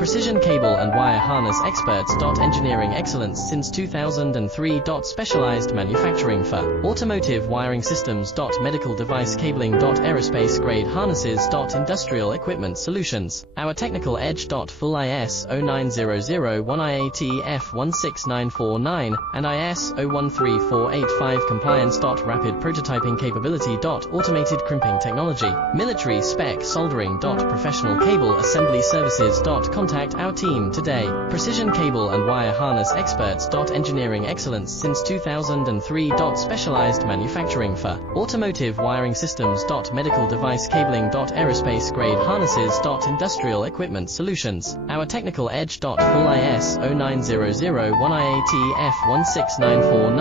Precision cable and wire harness experts. Engineering excellence since 2003. Specialized manufacturing for automotive wiring systems. Medical device cabling. Aerospace grade harnesses. Industrial equipment solutions. Our technical edge. Full ISO 9001 IATF 16949 and ISO 13485 compliance. Rapid prototyping capability. Automated crimping technology. Military spec soldering. Professional cable assembly services. Contact our team today. Precision cable and wire harness experts. Engineering excellence since 2003. Specialized manufacturing for automotive wiring systems. Medical device cabling. Aerospace grade harnesses. Industrial equipment solutions. Our technical edge. Full ISO 9001 IATF 16949